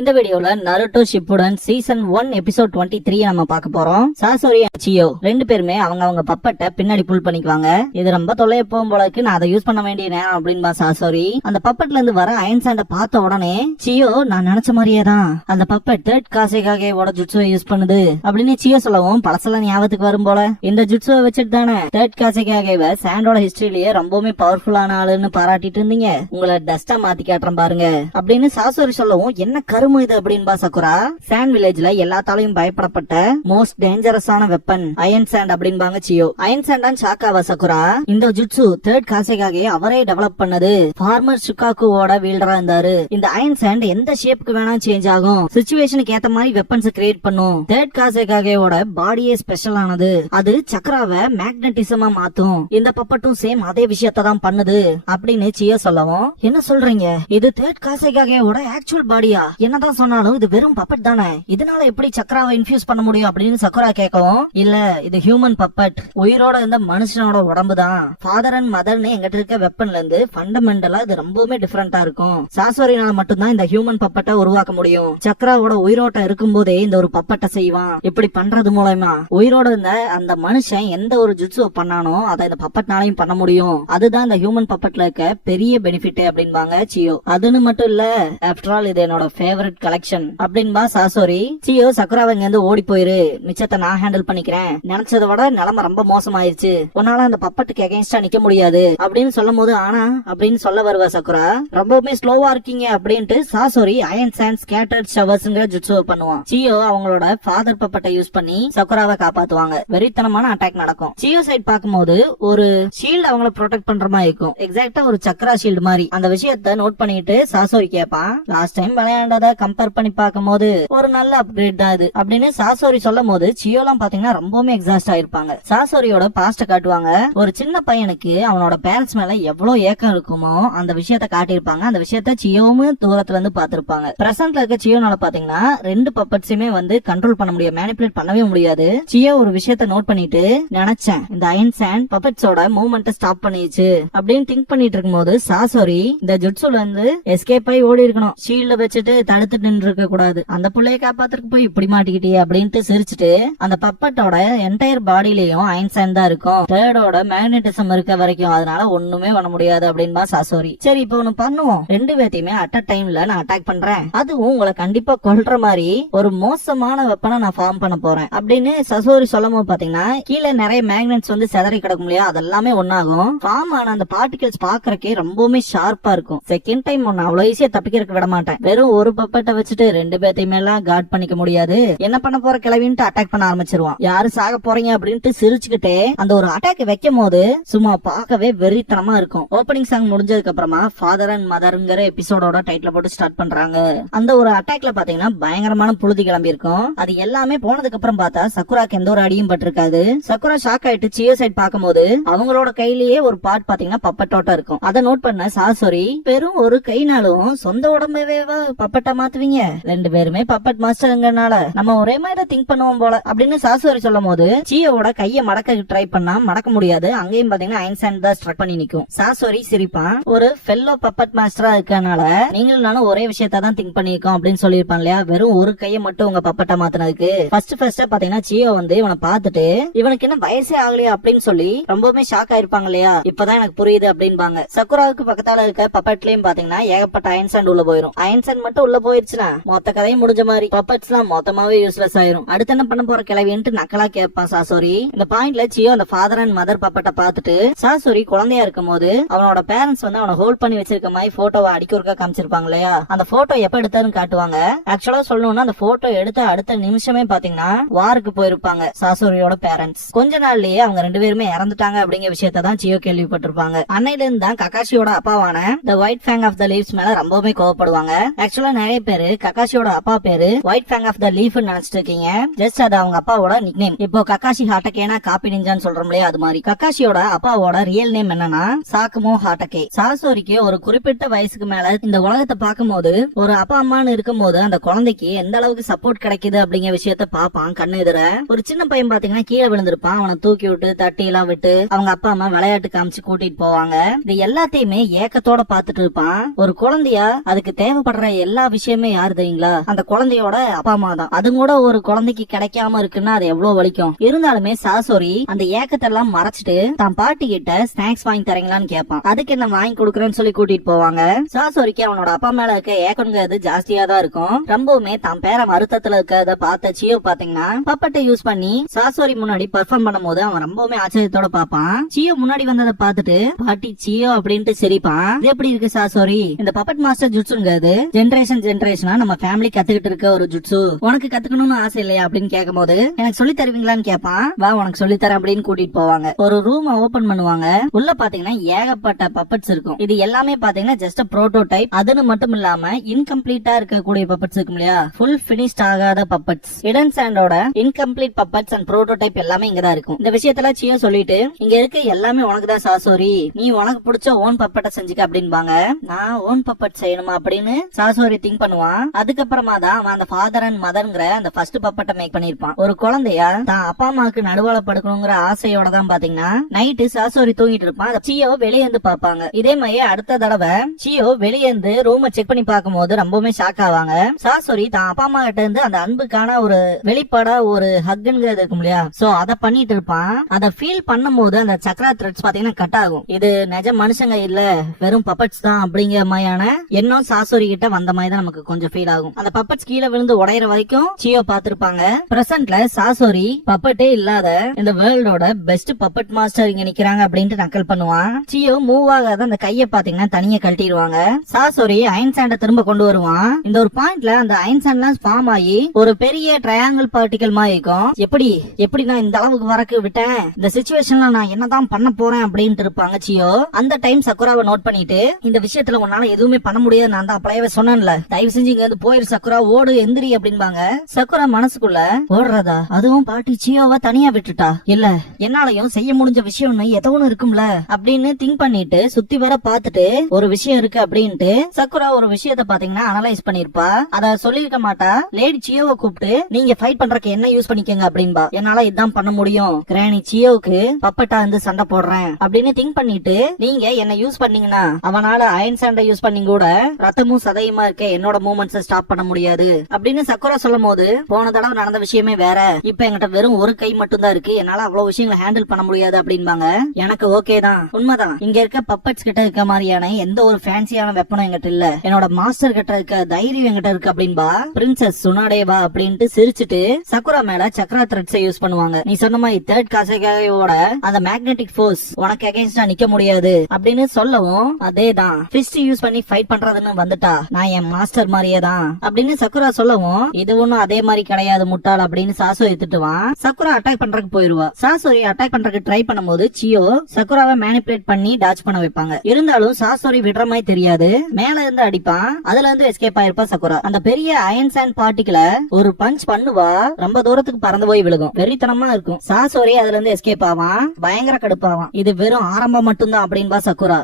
இந்த வீடியோல Naruto Shippuden season 1 episode 23 நம்ம பார்க்க போறோம். சாசோரி சியோ ரெண்டு பேருமே அவங்க பப்பட்ட பின்னாடி புல் பண்ணிக்குவாங்க. இது ரொம்ப தொல்லைய போகும் போலக்கு, நான் அதை யூஸ் பண்ண வேண்டிய நேரம் அப்படின்பா சாசோரி. அந்த பப்பட்ல இருந்து வர அயன் சாண்ட பார்த்த உடனே சியோ நான் நினைச்ச மாதிரியே தான் அந்த பப்பட் தேர்ட் காசேகாகேவோட ஜுட்சுவை யூஸ் பண்ணுது அப்படின்னு சியோ சொல்லவும் பழசெல்லாம் ஞாபகத்துக்கு வரும் போல. இந்த ஜுட்சுவை வச்சுட்டு தானே தேர்ட் காசேகாகேவை சாண்டோட ஹிஸ்டரியிலேயே ரொம்பவுமே பவர்ஃபுல்லான ஆளுன்னு பாராட்டிட்டு இருந்தீங்க, உங்களை டஸ்டா மாத்தி காட்டுறேன் பாருங்க அப்படின்னு சாசோரி சொல்லவும் என்ன கருமு இது அப்படின்பா சக்குரா. சாண்ட் வில்லேஜ்ல எல்லாத்தாலையும் பயப்படப்பட்ட மோஸ்ட் டேஞ்சரஸான வெப்பன் அயன் சாண்ட் அப்படின்பாங்க சியோ. அயன் சாண்டான் ஷாக்காவா சக்குரா? இந்த ஜுட்சு தேர்ட் காசேகாகே அவரே டெவலப் பண்ணது. ஃபார்மர் ஷுகாக்குவோட வீல்டரா இருந்தாரு. இந்த அயன் சாண்ட் எந்த ஷேப்புக்கு வேணா சேஞ்ச் ஆகும், சிச்சுவேஷனுக்கு ஏத்த மாதிரி வெப்பன்ஸ் கிரியேட் பண்ணும். தேர்ட் காசேகாகேவோட பாடியே ஸ்பெஷல் ஆனது. அது சக்கராவை மேக்னட்டிசமா மாத்தும். இந்த பப்பட்டும் சேம் அதே விஷயத்தை தான் பண்ணுது அப்படின்னு சியோ சொல்லவும், என்ன சொல்றீங்க, இது தேர்ட் காசேகாகேவோட ஆக்சுவல் பாடியா? என்னதான் சொன்னாலும் இது வெறும் பப்பட் தானே, இதனால எப்படி சக்கராவை இன்ஃபியூஸ் பண்ண முடியும் அப்படின்னு சக்குரா கேட்கவும், இல்ல இது ஹியூமன் பப்பட், உயிரோட இருந்த மனுஷனோட உடம்பு தான். ஃபாதர் அண்ட் மதர்னு எங்கிட்ட இருக்க வெப்பன்ல இருந்து ஃபண்டமெண்டலா இது ரொம்பவுமே டிஃபரெண்டா இருக்கும். சாசோரினால மட்டும்தான் இந்த ஹியூமன் பப்பட்டை உருவாக்க முடியும். சக்கராவோட உயிரோட்டம் இருக்கும் போதே இந்த ஒரு பப்பட்டை செய்வான். இப்படி பண்றது மூலமா உயிரோட இருந்த அந்த மனுஷன் எந்த ஒரு ஜுட்சுவை பண்ணானோ அதை இந்த பப்பட்னாலையும் பண்ண முடியும். அதுதான் இந்த ஹியூமன் பப்பட்ல இருக்க பெரிய பெனிஃபிட் அப்படின்பாங்க சியோ. அதுன்னு மட்டும் இல்ல, ஆஃப்டர் ஆல் இது என்னோட ஃபேவரட் கலெக்ஷன் அப்படின்பா சாசோரி. சியோ சக்குராவை இங்க இருந்து ஓடி போயிரு, மிச்சத்தை நான் ஹேண்டில் பண்ணிக்கிறேன், நினைச்சதை விட நிலைமை ரொம்ப மோசமாயிருச்சு, உன்னால அந்த பப்பட்டுக்கு எகென்ஸ்டா நிக்க முடியாது அப்படின்னு சொல்லும் போது, ஆனா அப்படின்னு சொல்ல வருவா சக்குரா, ரொம்பவுமே ஸ்லோவா இருக்கீங்க அப்படின்ட்டு சாசோரி அயன் சாண்ட் ஸ்கேட்டர்ட் ஷவர்ஸ்ங்கிற ஜுட்சுவை பண்ணுவான். சியோ அவங்களோட ஃபாதர் பப்பட்டை யூஸ் பண்ணி சக்குராவை காப்பாத்துவாங்க. வெறித்தனமான அட்டாக் நடக்கும். சியோ சைட் பாக்கும்போது ஒரு ஷீல்டு அவங்கள ப்ரொடெக்ட் பண்ற மாதிரி இருக்கும், எக்ஸாக்டா ஒரு சக்கரா ஷீல்டு மாதிரி. அந்த விஷயத்த நோட் பண்ணிட்டு சாசோரி கேட்பான், லாஸ்ட் டைம் விளையாண்டத கம்பேர் பண்ணி பார்க்கும்போது ஒரு நல்ல அப்கிரேட் தான் இது அப்படின்னு சாசோரி சொல்லும் போது சியோலாம் பாத்தீங்கன்னா ரொம்பவுமே எக்ஸாஸ்ட் ஆயிருப்பாங்க. சாசோரியோட பாஸ்ட காட்டுவாங்க. ஒரு சின்ன பையனுக்கு அவனோட பேரண்ட்ஸ் மேல எவ்வளவு ஏக்கம் இருக்குமோ அந்த விஷயத்த காட்டியிருப்பாங்க. அந்த விஷயத்த சியோவும் தூரத்துல இருந்து பாத்திருப்பாங்க. பிரசன்ட்ல இருக்க சியோனால பாத்தீங்கன்னா ரெண்டு பப்பட்ஸுமே வந்து கண்ட்ரோல் பண்ண முடியாது, மேனிபுலேட் பண்ணவே முடியாது. சியோ ஒரு விஷயத்த நோட் பண்ணிட்டு, நினைச்சேன் இந்த அயன் சாண்ட் பப்பட்ஸோட மூவ்மெண்ட் ஸ்டாப் பண்ணிடுச்சு அப்படின்னு திங்க் பண்ணிட்டு இருக்கும் போது சாசோரி இந்த ஜுட்சுல இருந்து எஸ்கேப் ஆகி ஓடி இருக்கணும், ஷீல்ட வச்சுட்டு தடுத்துட்டு நின்று இருக்க கூடாது, அந்த புள்ளைய காப்பாத்துக்கு போய் இப்படி மாட்டிக்கிட்டே அப்படின்ட்டு சிரிச்சுட்டு, அந்த பப்பட்டோட என்டையர் பாடியிலயும் அயன் சாண்ட் தான் இருக்கும், தேர்டோட மேக்னட்டிசம் இருக்க வரைக்கும், அதனால ஒண்ணுமே பண்ண முடியாது அப்படின்பா சாசோரி. சரி இப்ப ஒண்ணு பண்ணுவோம், ரெண்டு பேத்தையுமே அட் அ டைம்ல நான் அட்டாக் பண்றேன், அதுவும் உங்களை கண்டிப்பா கொல்ற மாதிரி ஒரு மோசமான வெப்பனை நான் ஃபார்ம் பண்ண போறேன் அப்படின்னு சாசோரி சொல்லும் போது பாத்தீங்கன்னா கீழே நிறைய மேக்னெட்ஸ் வந்து செதறி கிடக்கும் இல்லையா, அதெல்லாமே ஒன்னாகும். ஃபார்ம் ஆன அந்த பார்ட்டிகல்ஸ் பாக்குறக்கே ரொம்பவுமே ஷார்ப்பா இருக்கும். செகண்ட் டைம் ஒன்னு அவ்வளவு ஈஸியா தப்பிக்கிறதுக்கு விட மாட்டேன். வெறும் ஒரு பப்பட்டை வச்சுட்டு ரெண்டு பேத்தையுமே எல்லாம் கார்ட் பண்ணிக்க முடியாது, என்ன பண்ண போற கிளவின்ட்டு அட்டாக் பண்ண ஆரம்பிச்சிருவான். யாரு சாக போறீங்க அப்படின்ட்டு சிரிச்சுக்கிட்டே அந்த ஒரு அட்டாக் வைக்கும் போது சும்மா பார்க்கவே வெறித்தனமா இருக்கும். ஓப்பனிங் சாங் முடிஞ்சதுக்கு அப்புறமா ஃபாதர் அண்ட் மதர்ங்கிற எபிசோடோட டைட்டில் போட்டு ஸ்டார்ட் பண்றாங்க. அந்த ஒரு அட்டாக்ல பாத்தீங்கன்னா பயங்கரமான புழுதி கிளம்பி இருக்கும். அது எல்லாமே போனதுக்கு அப்புறம் பார்த்தா சக்குராக்கு எந்த ஒரு அடியும் பட்டிருக்காது. சக்குரா ஷாக் ஆயிட்டு சியோ சைட் பாக்கும்போது அவங்களோட கையிலேயே ஒரு பார்ட் பாத்தீங்கன்னா பப்பட்டோட்ட இருக்கும். அதை நோட் பண்ண சாசோரி, பெரும் ஒரு கைனாலும் சொந்த உடம்பவே பப்பட்டா மாத்துவீங்க, ரெண்டு பேருமே பப்பட் மாஸ்டர்ங்கனால நம்ம ஒரே மாதிரி திங்க் பண்ணுவோம் போல அப்படின்னு சாசோரி சொல்லும் போது சியோவோட கைய மடக்க ட்ரை பண்ணா மடக்க முடியாது. அங்கேயும் பாத்தீங்கன்னா அயன் சாண்ட் தான் ஸ்ட்ரக் பண்ணி நிக்கும். சாசோரி சிரிப்பான், ஒரு ஃபெல்லோ பப்பட் மாஸ்டரா இருக்கனால நீங்களும் நானும் ஒரே விஷயத்த தான் திங்க் பண்ணிருக்கோம் அப்படின்னு சொல்லிருப்பான் இல்லையா. வெறும் ஒரு கைய மட்டும் உங்க பப்பட்டா மாத்தினதுக்கு ஃபர்ஸ்ட் பாத்தீங்கன்னா சியோ வந்து இவனை பார்த்துட்டு இவனுக்கு என்ன வயசே ஆகலையா அப்படின்னு சொல்லி ரொம்பவுமே ஷாக் ஆயிருப்பாங்க இல்லையா. இப்பதான் எனக்கு புரியுது அப்படின்பாங்க. சக்குராவுக்கு பக்கத்தால இருக்க பப்பட்லயும் பாத்தீங்கன்னா ஏகப்பட்ட அயன் சாண்ட் உள்ள போயிரும். அயன் சாண்ட் மட்டும் உள்ள போயிருச்சுன்னா மொத்த கதையும் முடிஞ்ச மாதிரி, பப்பட்ஸ் எல்லாம் மொத்தமாவே யூஸ்லெஸ் ஆயிரும். அடுத்து என்ன பண்ண போற கிளவின்ட்டு நக்கலா கேட்பான் சாசோரி. இந்த பாயிண்ட்ல சியோ அந்த ஃபாதர் அண்ட் மதர் பப்பட்டை பார்த்துட்டு சாசோரி குழந்தையா இருக்கும் போது அவனோட பேரண்ட்ஸ் வந்து அவனை ஹோல்ட் பண்ணி வச்சிருக்க மாதிரி போட்டோவை அடிக்க ஒருக்கா காமிச்சிருப்பாங்க இல்லையா. அந்த போட்டோ எப்ப எடுத்தாருன்னு காட்டுவாங்க. ஆக்சுவலா சொல்லணும்னா அந்த போட்டோ எடுத்த அடுத்த நிமிஷமே பாத்தீங்கன்னா வாருக்கு போயிருப்பாங்க சாசோரியோட பேரண்ட்ஸ். கொஞ்ச நாள்லயே அவங்க ரெண்டு பேருமே இறந்துட்டாங்க அப்படிங்கிற விஷயத்தான் சியோ கேள்விப்பட்டிருப்பாங்க. அன்னையில இருந்து தான் ககாஷியோட அப்பாவான the white fang of the leaves மேல ரொம்பவே கோவப்படுவாங்க. ஆக்சுவலா நிறைய பேரு ககாஷியோட அப்பா பேரு white fang of the leaf நினைச்சிட்டு இருக்கீங்க, ஜஸ்ட் அது அவங்க அப்பாவோட நிக்நேம். இப்போ ககாஷி ஹாட்டகேனா காப்பி நிஞ்சான்னு சொல்றோம் இல்லையா, அது மாதிரி ககாஷியோட அப்பாவோட ரியல் நேம் என்னன்னா சாக்குமோ ஹாட்டகே. சாசோரிக்கு ஒரு குறிப்பிட்ட வயசுக்கு மேல இந்த உலகத்தை பார்க்கும்போது ஒரு அப்பா அம்மான்னு இருக்கும் போது அந்த குழந்தைக்கு எந்த அளவுக்கு சப்போர்ட் கிடைக்குது அப்படிங்கிற விஷயத்த பாப்பான் கண்ணு எதிர. ஒரு சின்ன பையன் பாத்தீங்கன்னா கீழே விழுந்திருப்பான், அவனை தூக்கி விட்டு தட்டி எல்லாம் விட்டு அவங்க அப்பா அம்மா விளையாட்டு காமிச்சு கூட்டிட்டு போவாங்க. இது எல்லாத்தையுமே ஏக்கத்தோட பாத்துட்டு இருப்பான். ஒரு குழந்தையா அதுக்கு தேவைப்படுற எல்லா விஷயமே யாரு தெரியுங்களா? அந்த குழந்தையோட அப்பா அம்மா தான். அது கூட ஒரு குழந்தைக்கு கிடைக்காம இருக்குன்னா அது எவ்வளவு வலிக்கும். இருந்தாலுமே சாசோரி அந்த ஏக்கத்தை எல்லாம் மறைச்சிட்டு தான் பாட்டி கிட்ட ஸ்நாக்ஸ் வாங்கி தரீங்களான்னு கேட்பான். அதுக்கு என்ன வாங்கி கொடுக்குறேன்னு சொல்லி கூட்டிட்டு போவாங்க. சாசோரிக்கு அவனோட அப்பா மேல இருக்க ஏக்கங்கிறது ஜாஸ்தியா தான் இருக்கும். ரொம்பவுமே தான் பேர மருத்துவத்துல இருக்கிறத பார்த்த சியோ பாத்தீங்கன்னா பப்பட்டை யூஸ் பண்ணி சாசோரி முன்னாடி பெர்ஃபார்ம் பண்ணும்போது அவன் ரொம்பவுமே ஆச்சரியத்தோட பாப்பான். சியோ முன்னாடி வந்ததை பார்த்துட்டு பாட்டி சியோ அப்படின்ட்டு சிரிப்பான். இது எப்படி இருக்கு சாசோரி? இந்த பப்பட் மாஸ்டர் ஜுட்ஸுங்கிறது ஜெனரேஷனா நம்ம ஃபேமிலி கத்துக்கிட்டு இருக்க ஒரு ஜுட்ஸு. உனக்கு கத்துக்கணும்னு ஆசை இல்லையா அப்படின்னு கேட்கும் போது எனக்கு சொல்லி தருவீங்களான்னு கேட்பான். வா உனக்கு சொல்லி தரேன் அப்படின்னு கூட்டிட்டு போவாங்க. ஒரு ரூம் ஓபன் பண்ணுவாங்க. உள்ள பாத்தீங்கன்னா ஏகப்பட்ட பப்பட்ஸ் இருக்கும். இது எல்லாமே பாத்தீங்கன்னா ஜஸ்ட் புரோட்டோடைப். அதுன்னு மட்டும் இல்லாம இன்கம்ப்ளீட்டா இருக்கக்கூடிய பப்பட்ஸ் இருக்கும் இல்லையா, ஃபுல் பினிஷ்ட் ஆகாத பப்பட்ஸ். இடன் சாண்டோட இன்கம்ப்ளீட் பப்பட்ஸ் அண்ட் புரோட்டோடைப் எல்லாமே இங்கதான் இருக்கும். இந்த விஷயத்துல சியோ சொல்லிட்டு இங்க இருக்க எல்லாமே உனக்கு தான் சாசோரி, நீ உனக்கு பிடிச்ச ஓன் பப்பட்டை செஞ்சுக்க அப்படின்பாங்க. நான் ஓன் பப்பட் செய்யணுமா அப்படின்னு சாசோரி திங்க் பண்ணுவான். அதுக்கப்புறமா தான் அவன் அந்த ஃபாதர் அண்ட் மதர்ங்கிற அந்த ஃபர்ஸ்ட் பப்பட்டை மேக் பண்ணிருப்பான். ஒரு குழந்தையா தான் அப்பா அம்மாவுக்கு நடுவால படுக்கணுங்கிற ஆசையோட தான் பாத்தீங்கன்னா நைட்டு சாசோரி தூங்கிட்டு இருப்பான். சியோ வெளியே இருந்து பாப்பாங்க. இதே மாதிரி அடுத்த தடவை சியோ வெளியே இருந்து ரூமை செக் பண்ணி பார்க்கும் போது ரொம்பவுமே ஷாக் ஆவாங்க. சாசோரி தான் அப்பா அம்மா கிட்ட இருந்து அந்த அன்புக்கான ஒரு வெளிப்பாடா ஒரு ஹக்குங்கிறது இருக்கும் இல்லையா, சோ அத பண்ணிட்டு இருப்பான். அத ஃபீல் பண்ணும் போது அந்த சக்ரா த்ரெட்ஸ் பாத்தீங்கன்னா கட் ஆகும். இது நிஜ மனுஷங்க இல்ல, வெறும் பப்பட்ஸ் தான் அப்படிங்கிற மாதிரியான எண்ணம் சாசோரி கிட்ட வந்த மாதிரி தான் நமக்கு கொஞ்சம் ஃபீல் ஆகும். அந்த பப்பட்ஸ் கீழே விழுந்து உடையிற வரைக்கும் சியோ பாத்திருப்பாங்க. பிரசன்ட்ல சாசோரி பப்பட்டே இல்லாத இந்த வேர்ல்டோட பெஸ்ட் பப்பட் மாஸ்டர் இங்க நிக்கிறாங்க அப்படின்ட்டு நக்கல் பண்ணுவான். சியோ மூவ் ஆகாத அந்த கைய பாத்தீங்கன்னா தனியா கழட்டிடுவாங்க. சாசோரி அயன் சாண்ட திரும்ப கொண்டு வருவான். இந்த ஒரு பாயிண்ட்ல அந்த அயன் சாண்ட்லாம் ஃபார்ம் ஆகி ஒரு பெரிய ட்ரையாங்கிள் பார்ட்டிகல் மாதிரி இருக்கும். எப்படி நான் இந்த அளவுக்கு வரக்கு விட்டேன், இந்த சிச்சுவேஷன்ல நான் என்னதான் பண்ண போறேன் அப்படின்ட்டு இருப்பாங்க சியோ. அந்த டைம் சக்குராவை நோட் பண்ணிட்டு இந்த விஷயத்துல உன்னால எதுவுமே பண்ண முடியாது, நான் தான் அப்பளையவே சொன்னேன்ல, தயவு செஞ்சு இங்க வந்து போயிரு சக்குரா, ஓடு எந்திரி அப்படின்பாங்க. சக்குரா மனசுக்குள்ள ஓடுறதா, அதுவும் பாட்டி சியோவை தனியா விட்டுட்டா, இல்ல என்னாலையும் செய்ய முடிஞ்ச விஷயம்னு ஏதோ ஒண்ணு இருக்கும்ல அப்படின்னு திங்க் பண்ணிட்டு சுத்தி வர பாத்துட்டு ஒரு விஷயம் இருக்கு அப்படின்ட்டு சக்குரா ஒரு விஷயத்த பாத்தீங்கன்னா அனலைஸ் பண்ணிருப்பா. அத சொல்லிருக்க மாட்டா. லேடி சியோவை கூப்பிட்டு நீங்க ஃபைட் பண்றதுக்கு என்ன யூஸ் பண்ணிக்கங்க அப்படின்பா. என்னால இதான் பண்ண முடியும், கிராணி சியோவுக்கு பப்பட்டா வந்து சண்டை போடுறேன் அப்படின்னு திங்க் பண்ணிட்டு நீங்க என்ன யூஸ் பண்ணீங்கன்னா அவனால அயன் சாண்டை யூஸ் பண்ணி கூட ரத்தமும் சதையுமா இருக்க என்னோட மூவ்மெண்ட்ஸ் ஸ்டாப் பண்ண முடியாது அப்படின்னு சக்குரா சொல்லும் போது, போன தடவை நடந்த விஷயமே வேற, இப்ப என்கிட்ட வெறும் ஒரு கை மட்டும் தான் இருக்கு, என்னால அவ்வளவு விஷயங்களை ஹேண்டில் பண்ண முடியாது அப்படின்பாங்க. எனக்கு ஓகே தான், உண்மைதான், இங்க இருக்க பப்பட்ஸ் கிட்ட இருக்க மாதிரியான எந்த ஒரு ஃபேன்சியான வெப்பனும் என்கிட்ட இல்ல, என்னோட மாஸ்டர் கிட்ட இருக்க தைரியம் என்கிட்ட இருக்கு அப்படின்பா. பிரின்சஸ் சுனாடேவா அப்படின்ட்டு சிரிச்சுட்டு சக்குரா மேல சக்ரா த்ரெட்ஸ் யூஸ் பண்ணுவாங்க. நீ சொன்ன மாதிரி தேர்ட் காசேகாயோட அந்த மேக்னெட்டிக் ஃபோர்ஸ் உனக்கு அகைன்ஸ்டா நிக்க முடியாது அப்படின்னு சொல்லவும், அதேதான் ஃபிஸ்ட் யூஸ் பண்ணி ஃபைட் பண்றதுன்னு வந்துட்டா நான் என் மாஸ்டர் மாதிரியே தான் அப்படின்னு சக்குரா சொல்லவும், இது ஒண்ணும் அதே மாதிரி கிடையாது முட்டாள் அப்படின்னு சாசோரி திட்டுவான். சக்குரா அட்டாக் பண்றதுக்கு போயிருவா. சாசோரி அட்டாக் பண்றதுக்கு ட்ரை பண்ணும்போது சியோ சக்குராவை மேனிபுலேட் பண்ணி டாச் பண்ண வைப்பாங்க. இருந்தாலும் சாசோரி விடுற மாதிரி தெரியாது, மேல இருந்து அடிப்பான், அதுல இருந்து எஸ்கேப் ஆயிருப்பா சக்குரா. அந்த பெரிய அயன் சாண்ட் பார்ட்டிகள ஒரு பஞ்ச் பண்ணுவா, ரொம்ப தூரத்துக்கு பறந்து போய் விழுகும், வெறித்தனமா இருக்கும். சாசோரி அதுல இருந்து எஸ்கேப் ஆவான், பயங்கர கடுப்பாவான். இது வெறும் ஆரம்பம் மட்டும்தான் அப்படின்பா சக்குரா.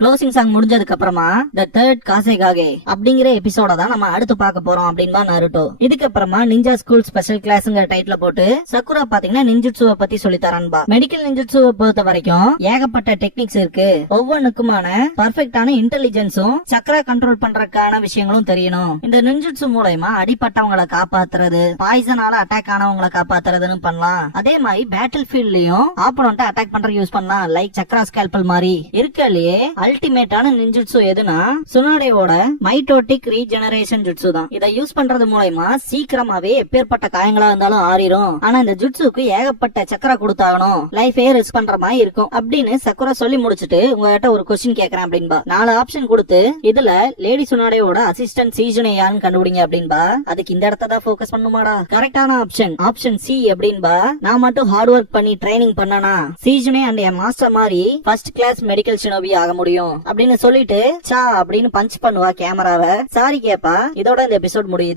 க்ளோசிங் சாங் முடிஞ்சதுக்கு அப்புறமா தி தேர்ட் காசேகாகே அப்படிங்கிற எபிசோட தான் நம்ம அடுத்து பார்க்க போறோம் அப்படின்பா நருட்டோ. இதுக்கப்புறமா நிஞ்சா ஸ்கூல் ஸ்பெஷல் கிளாஸ்ங்கிற டைட்டில் போட்டு சக்குரா பாத்தீங்கன்னா நிஞ்சுட்சுவை பத்தி சொல்லி தரான்பா. மெடிக்கல் நிஞ்சுட்சுவை பொறுத்த வரைக்கும் ஏகப்பட்ட டெக்னிக்ஸ் இருக்கு. ஒவ்வொன்றுக்குமான பர்ஃபெக்டான இன்டெலிஜென்ஸும் சக்ரா கண்ட்ரோல் பண்றதுக்கான விஷயங்களும் தெரியணும். இந்த நிஞ்சுட்சு மூலமா அடிப்பட்டவங்களை காப்பாத்துறது, பாய்சனால அட்டாக் ஆனவங்களை காப்பாத்துறதுன்னு பண்ணலாம். அதே மாதிரி பேட்டில் ஃபீல்ட்லயும் ஆப்போனன்ட் அட்டாக் பண்றதுக்கு யூஸ் பண்ணலாம். லைக் சக்ரா ஸ்கேல்பல் மாதிரி இருக்கலையே அல்டிமேட்டான நிஞ்சுட்சு எதுனா சுனாடேவோட மைட்டோட்டிக் ரீஜெனரேஷன் ஜுட்சு தான். இதை யூஸ் பண்றது மூலமா சீக்கிரமாவே எப்பேற்பட்ட காயங்களா இருந்தாலும் ஆறிடும். ஆனா இந்த ஜுட்சுக்கு ஏகப்பட்ட சக்கரா கொடுத்தாகணும், லைஃபே ரிஸ்க் பண்ற மாதிரி இருக்கும் அப்படின்னு சக்குரா சொல்லி முடிச்சுட்டு உங்ககிட்ட ஒரு கொஸ்டின் கேக்குறேன் அப்படின்பா. 4 ஆப்ஷன் கொடுத்து இதுல லேடி சுனாடேவோட அசிஸ்டன்ட் சீஜுனே யாருன்னு கண்டுபிடிங்க அப்படின்பா. அதுக்கு இந்த இடத்த தான் போக்கஸ் பண்ணுமாடா. கரெக்டான ஆப்ஷன் சி அப்படின்பா. நான் மட்டும் ஹார்ட் ஒர்க் பண்ணி ட்ரைனிங் பண்ணனா சீஜுனே அண்ட் என் மாஸ்டர் மாதிரி ஃபர்ஸ்ட் கிளாஸ் மெடிக்கல் ஷினோபி ஆக முடியும். வேணும் அப்படின்னு சொல்லிட்டு சா அப்படின்னு பஞ்ச் பண்ணுவா கேமராவை. சாரி கேப்பா. இதோட இந்த எபிசோட் முடியுது.